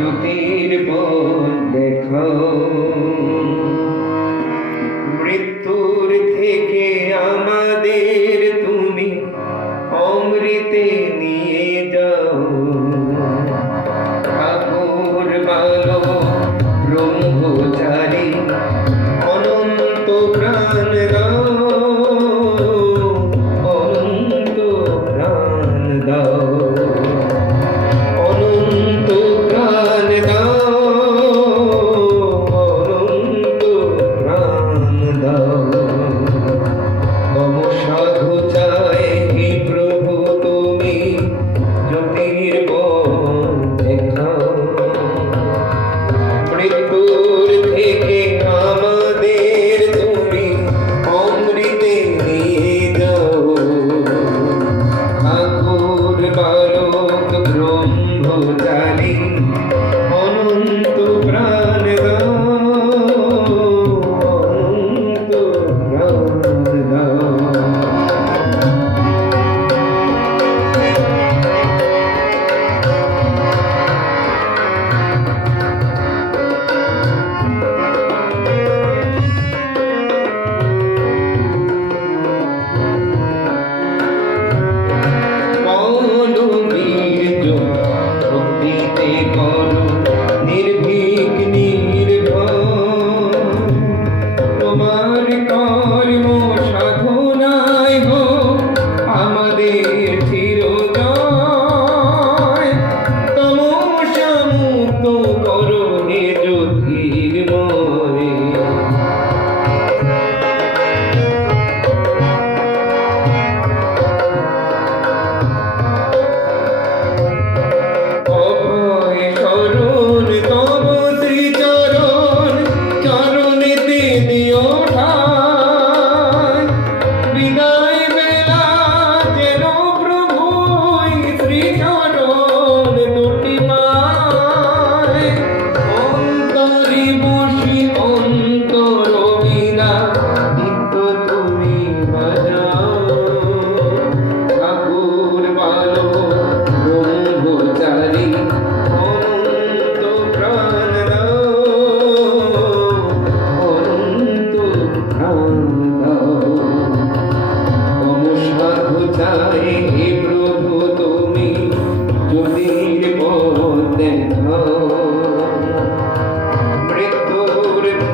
জ্যোতির দেখো। মৃত্যুর থেকে আমাদের তুমি অমৃতে নিয়ে যাও। ঠাকুর মালো ব্রহ্মচারী অনন্ত প্রাণ দাও মম সাধু চাই প্রভু তুমি জ্যোতির চাই প্রভু তুমি জ্যোতির পথ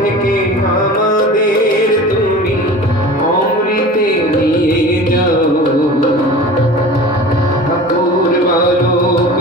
থেকে আমাদের তুমি অমৃতে নিয়ে যাও। ঠাকুর বালক